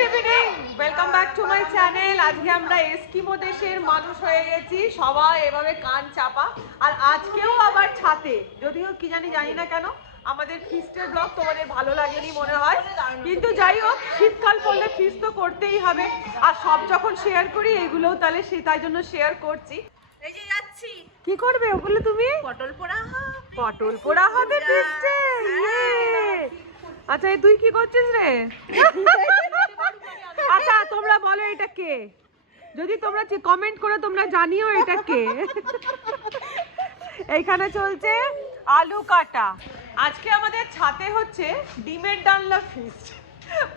Good evening, welcome back to my channel. আজকে আমরা Eskimo দেশের মানুষ হয়ে গেছি, সবাই এভাবে কান চাপা। আর আজকেও আবার ছাতে, যদিও কি জানি না কেন আমাদের ফিস্টের ব্লগ তোমাদের ভালো লাগেনি মনে হয়, কিন্তু যাই হোক শীতকাল পড়লে ফিস্ট তো করতেই হবে। আর সব যখন শেয়ার করি এগুলোও তাহলে তাই জন্য শেয়ার করছি। এই যে যাচ্ছি। কি করবে ওগুলো তুমি? পটল পোড়া হবে। পটল পোড়া হবে ফিস্টে। আচ্ছা তুই কি করছিস রে? আচ্ছা তোমরা বলো এটা কে, যদি তোমরা কমেন্ট করে তোমরা জানিও এটা কে। এইখানে চলছে আলু কাটা। আজকে আমাদের ছাতে হচ্ছে ডিমের ডালনা ফিস্ট,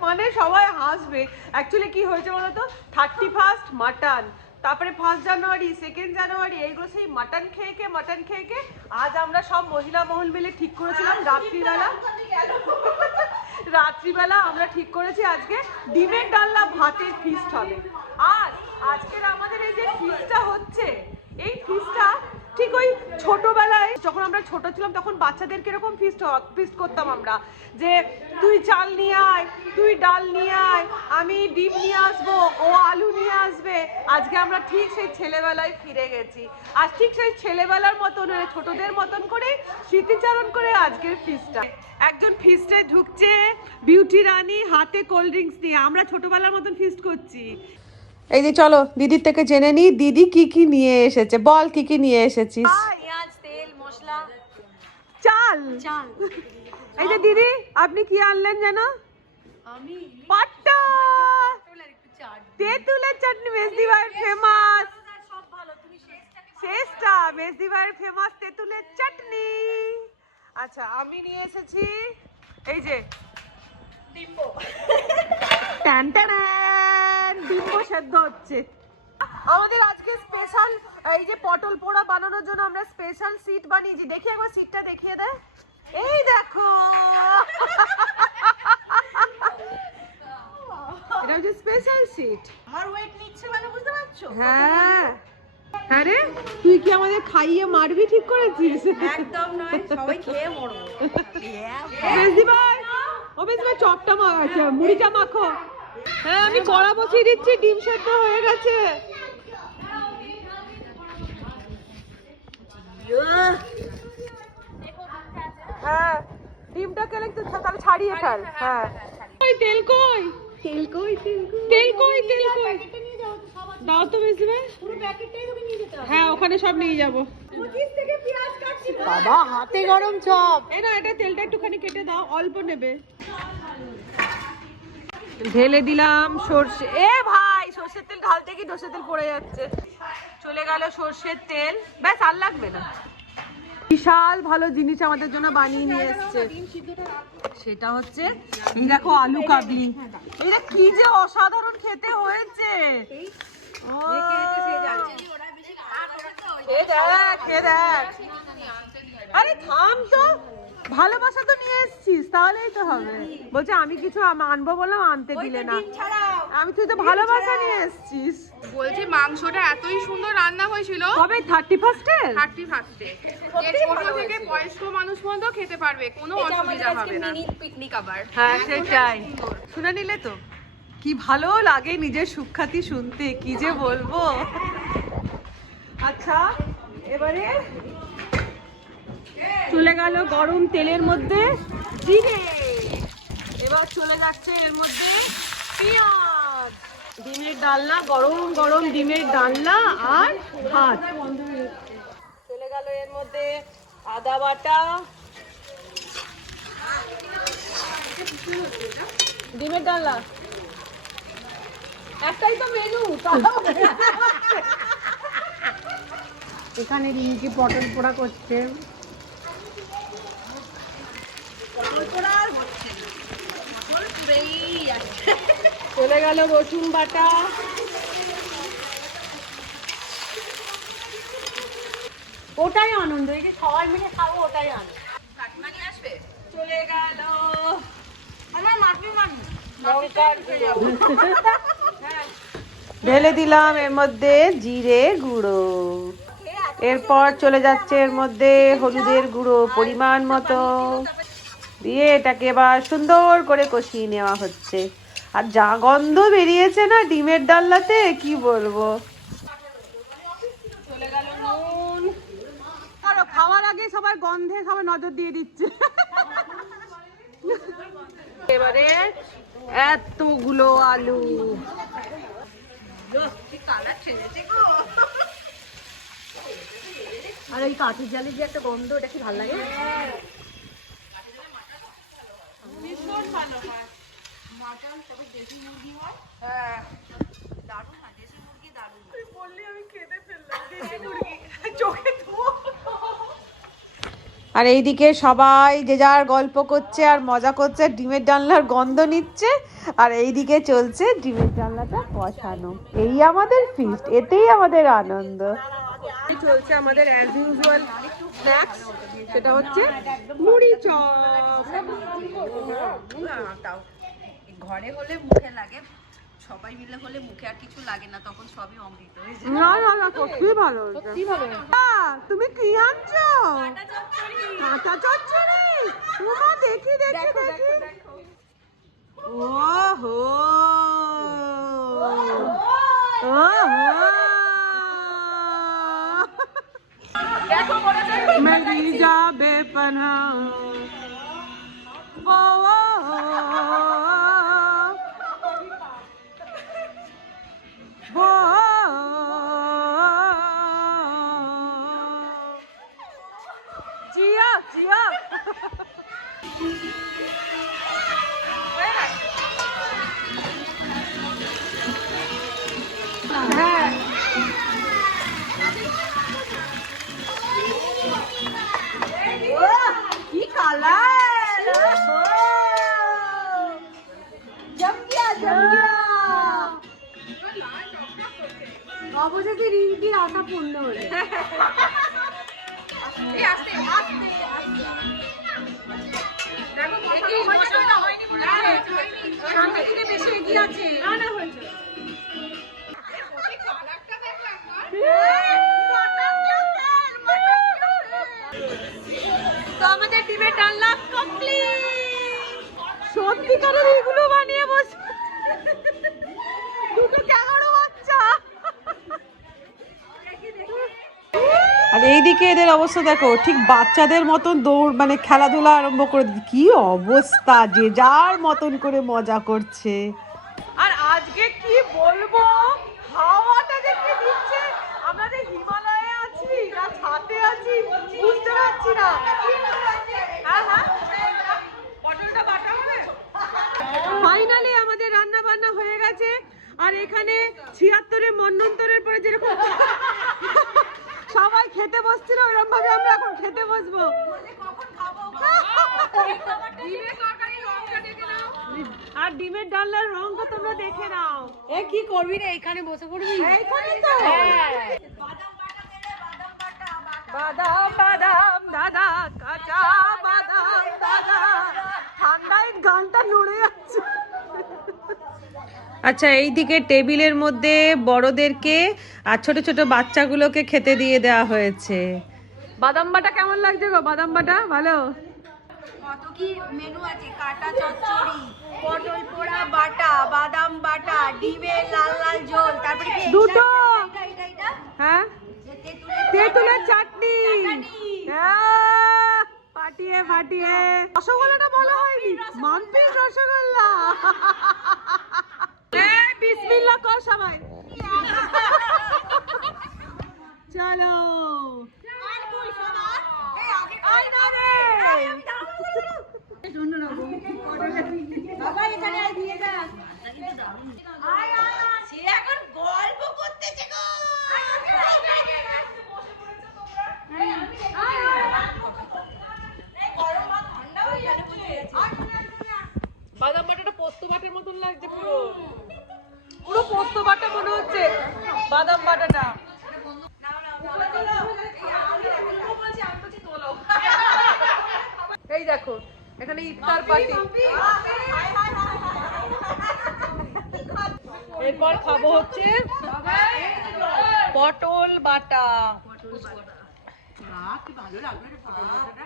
মানে সবাই হাসবে। অ্যাকচুয়ালি কি হয়েছে বলতো, 31st মাটন, তারপরে 1 জানুয়ারি 2 জানুয়ারি এইগুলো সেই মাটন খেয়ে আজ আমরা সব মহিলা মহল মিলে ঠিক করেছিলাম রাত্রিবেলা আমরা ঠিক করেছি আজকে ডিমের ডালনা ভাতের ফিস্ট হবে। আর আজকের আমাদের এই যে ফিস্টটা হচ্ছে, এই ফিস্টটা ঠিক ওই ছোটবেলায় যখন আমরা ছোট ছিলাম তখন বাচ্চাদের কিরকম ফিস্ট করতাম আমরা, যে তুই চাল নিয়ে আয়, তুই ডাল নিয়ে আয়, আমি ডিম নিয়ে আসবো, ও আলু নিয়ে আসবে। আজকে আমরা ঠিক সেই ছেলেবেলায় ফিরে গেছি, আর ঠিক সেই ছেলেবেলার মতন ছোটদের মতন করে স্মৃতিচারণ করে আজকের ফিস্টটা। একজন ফিস্টে ঢুকছে বিউটি রানী, হাতে কোল্ড ড্রিঙ্কস নিয়ে। আমরা ছোটবেলার মতন ফিস্ট করছি। এই যে চলো দিদির থেকে জেনে নি দিদি কি কি নিয়ে এসেছে। বল কি কি নিয়ে এসেছিস? পেঁয়াজ, তেল, মশলা, চাল। এই যে দিদি আপনি কি আনলেন জানো? আমি পাট্টা একটু চাট, তেঁতুলের চাটনি, মেজদিবার ফেমাস। সব ভালো। তুমি শেষটা মেজদিবার ফেমাস তেঁতুলের চাটনি। আচ্ছা আমি নিয়ে এসেছি এই যে ডিম্বো। টান টান ডিম্বো সেদ্ধ হচ্ছে। আমাদের আজকে স্পেশাল এই যে পটল পোড়া বানানোর জন্য আমরা স্পেশাল সিট বানিয়েছি। দেখি একবার সিটটা দেখিয়ে দে। এই দেখো, এটা হচ্ছে স্পেশাল সিট। আমার ওয়েট নিচ্ছে মানে বুঝতে পারছো? হ্যাঁ হ্যাঁ রে, তুই কি আমাদের খাইয়ে মারবি ঠিক করেছিস? একদম নয়, সবাই খেয়ে মরবো। বেশি ভাই, ও বেশি ভাই চপটা মাখাচ্ছে, মুড়িটা মাখো। হ্যাঁ আমি কড়া বসিয়ে দিচ্ছি, ডিম সেদ্ধ হয়ে গেছে। হ্যাঁ ডিমটা কেলে একটু তাহলে ছাড়িয়ে ফেল। হ্যাঁ তেল কই, তেল কই, তেল কই, তেল কই দাও তো বেশি ভাই। পুরো প্যাকেটটাই তোকে নিয়ে যেতে হবে। হ্যাঁ ওখানে সব নিয়ে যাবো। 25 থেকে পেঁয়াজ কাটছি বাবা, হাতে গরম চপ। এই না এটা তেলটা একটুখানি কেটে দাও, অল্প নেবে। ঢেলে দিলাম সর্ষে। এ ভাই সর্ষের তেল ঢালতে কি সর্ষের তেল পড়ে যাচ্ছে। চলে গেল সর্ষের তেল, ব্যাস আর লাগবে না। বিশাল ভালো জিনিস আমাদের জন্য বানিয়ে নিয়ে এসছে, সেটা হচ্ছে এই দেখো আলু কাবলি। এটা কি যে অসাধারণ খেতে হয়েছে। আরে থাম তো, ভালোবাসা তো নিয়ে এসছিস, তাহলেই তো হবে। বলছে আমি কিছু আনবো বললাম, আনতে দিলে না। আমি, তুই তো ভালোবাসা নিয়ে এসছিস। বলছি মাংসটা এতই সুন্দর রান্না হয়েছিল। তবে 31st-এ 31st-এ ছোট থেকে বয়স্ক মানুষ পর্যন্ত খেতে পারবে, কোনো অসুবিধা হবে না। মিনি পিকনিক আবার। হ্যাঁ সেটাই, শুনে নিলে তো কি ভালো লাগে নিজের সুখ্যাতি শুনতে, কি যে বলবো। আচ্ছা এবারে চলে গেল গরম তেলের মধ্যে জিরে, এবার চলে যাচ্ছে এর মধ্যে পেঁয়াজ, ডিমের ডালনা, গরম গরম ডিমের ডালনা আর ভাত। চলে গেল এর মধ্যে আদা বাটা, ডিমের ডালনা। একটাই তো মেনু। এখানে রিঙ্কি পটল পোড়া করছে। চলে গেল রসুন বাটা, ওটাই আনন্দ, এই যে সবাই মিলে খাবো ওটাই আনন্দ। চলে গেল আমার মাটি মানুষ। লঙ্কার গুঁড়ো, ঢেলে দিলাম এর মধ্যে জিরে গুঁড়ো। এরপর চলে যাচ্ছে এর মধ্যে হলুদের গুঁড়ো পরিমাণ মতো, দিয়ে এটাকে এবার সুন্দর করে কষিয়ে নেওয়া হচ্ছে। আর যা গন্ধ বেরিয়েছে না ডিমের ডালনাতে কি বলবো। চলে গেল নুন। আর খাওয়ার আগে সবার গন্ধে সবাই নজর দিয়ে দিচ্ছে। এবারে এতগুলো আলু, আর ওই কাঠের জালের যে একটা গন্ধ, ওটা কি ভালো লাগে। ভীষণ ভালো হয়। মাটন তবে দেশি মুরগি হয়। হ্যাঁ দারুণ হয়, দেশি মুরগি দারুণ। তুই বললি আমি খেতে ফেললাম দেশি মুরগি, চোখে ধোঁয়া। আর এইদিকে সবাই যে যার গল্প করছে আর মজা করছে, ডিমের ডালনার গন্ধ নিচ্ছে। আর এইদিকে চলছে ডিমের ডালনাটা কষানো। এই আমাদের ফিস্ট, এতেই আমাদের আনন্দ। চলছে আমাদের অ্যাজ ইউজুয়াল স্ন্যাক্স, সেটা হচ্ছে মুড়ি চপ। তাও ঘরে হলে মুখে লাগে, সবাই মিলে হলে মুখে আর কিছু লাগে না, তখন সবই অমৃত হয়ে যায়। না না না, সত্যি ভালো হয়েছে। তুমি কি আনছো? কাঁচা চচ্চড়ি। ওমা দেখি দেখি দেখি। ওহো ওহো, মেরি যাবে পনা। ও জিয়া জিয়া। হ্যাঁ কি কালার, জম গিয়া জম গিয়া। অবশেষে রিঙ্কির আশা পূর্ণ হলো। এই আস্তে আস্তে আস্তে। দেখো কি মশলা হয়নি বলে। সামনে থেকে বেশি এগিয়ে আছে। না না হয়েছে। কালারটা দেখো একবার। তো আমাদের ডিমের ডালনা কমপ্লিট। সত্যিকারের এগুলো বানিয়ে বসে দুটো ক্যামেরা বাচ্চা। আর এইদিকে এদের অবস্থা দেখো, ঠিক বাচ্চাদের মতন দৌড়, মানে খেলাধুলা আরম্ভ করে দিচ্ছে। কি অবস্থা, যে যার মতন করে মজা করছে। আর আজকে কি বলবো, হাওয়াটা দেখে দিচ্ছে। আমরা যে হিমালয়ে আছি না ছাদে আছি বুঝতে পারছি না। হ্যাঁ হ্যাঁ, পটলটা বাটা হবে। ফাইনালি আমাদের রান্না বান্না হয়ে গেছে। আর এখানে ৭৬-এ মন্বন্তরের পরে যেরকম সবাই খেতে বসছিল, ওইরকম ভাবে আমরা এখন খেতে বসবো। আর ডিমের ডালনার রংটা তোমরা দেখে নাও। এ কি করবি রে, এখানে বসে পড়বি। এইখানেই তো বাদাম বাদাম দাদা, কাঁচা বাদাম দাদা, ঠান্ডায় গানটা নড়ে যাচ্ছে। আচ্ছা, এইদিকে টেবিলের মধ্যে বড়দেরকে আর ছোট ছোট বাচ্চাগুলোকে খেতে দিয়ে দেওয়া হয়েছে। বাদাম বাটা কেমন লাগছে গো? বাদাম বাটা ভালো। কত কি মেনু আছে, কাটা চচ্চড়ি, পটল পোড়া বাটা, বাদাম বাটা, ডিমের লাল লাল ঝোল, তারপরে কি দুটো। এটা হ্যাঁ, তেঁতুলের চাটনি। ফাটিয়ে ফাটিয়ে। রসগোল্লাটা বলা হয়নি, মাম্পির রসগোল্লা। বিসমিল্লাহ কর সবাই। চলো সে এখন গল্প করতেছে গো। বাদাম বাটাটা পোস্ত বাটার মতন লাগছে, পুরো পুরো পোস্ত বাটা মনে হচ্ছে বাদাম বাটাটা। এই দেখো এখানে ইফতার পার্টি। এরপর খাবো হচ্ছে পটল বাটা। কি ভালো লাগলো রে পটল বাটাটা।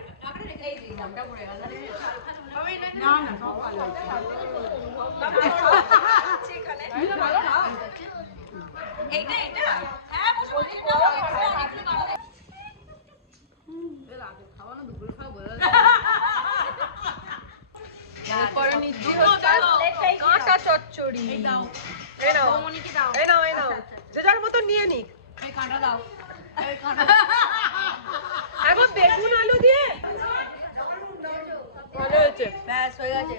না না সব ভালো আছে। চচ্চড়ি। এই দাও। এই নাও, বৌমনিকে দাও। এই নাও, এই নাও, যে যার মতো নিয়ে নিক। এই কাঁটা দাও। এই কাঁটা। এখন বেগুন আলু দিয়ে ভালো হয়েছে। ব্যাস হয়ে গেছে।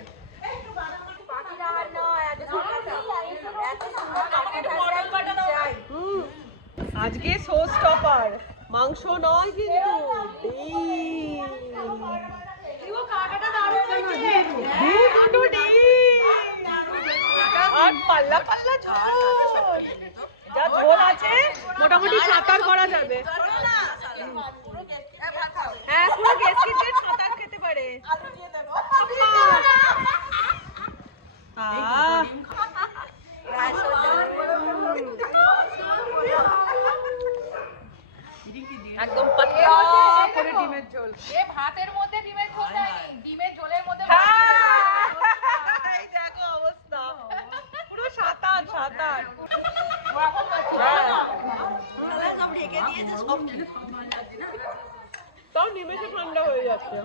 আজকে শো স্টপার মাংস নয় কিন্তু ডিম। দুটো ডিম আর পাল্লা পাল্লা ঝোল। যা ঝোল আছে মোটামুটি সাঁতার করা যাবে। হ্যাঁ, পুরো গ্যাস কিচেন সাঁতার খেতে পারে। আহ, একদম পাতলা করে ডিমের ঝোল। এ ভাতের মধ্যে ডিমের ঝোল দেয়নি, ডিমের ঝোলের মধ্যে এই দেখো অবস্থা, পুরো সাঁতার সাঁতার। সব ঢেকে দিয়েছে সব। তাও নিমেষে ঠান্ডা হয়ে যাচ্ছে।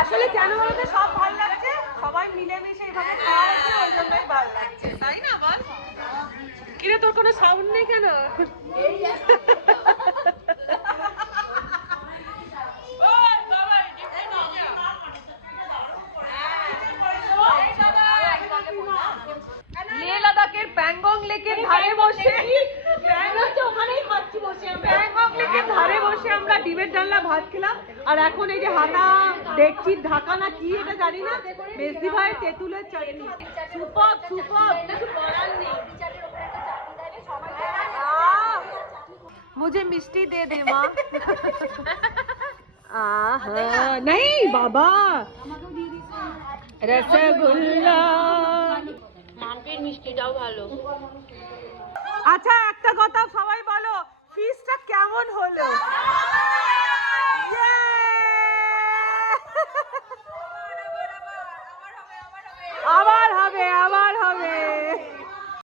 আসলে কেন বলতে সব ভালো লাগছে, সবাই মিলেমিশে এইভাবে খাওয়া হচ্ছে, ওই জন্যই ভালো লাগছে, তাই না বল? কিরে তোর কোনো সাউন্ড নেই কেন? লে লাদাখের প্যাংগং লেকের ধারে বসে প্যাংগং লেকের ধারে বসে আমরা ডিমের ডালনা ভাত খেলাম। আর এখন এই যে হাতা ডেকচির ঢাকা না কি এটা জানি না, মেজদি ভাইয়ের তেঁতুলের চাটনি। সুপার সুপার, কিছু করার নেই। मुझे मिष्टी दे दे माँ। नहीं बाबा, रसगुल्ला। মাম্পির মিষ্টিটাও ভালো। আচ্ছা একটা কথা সবাই বলো, ফিশটা কেমন হলো?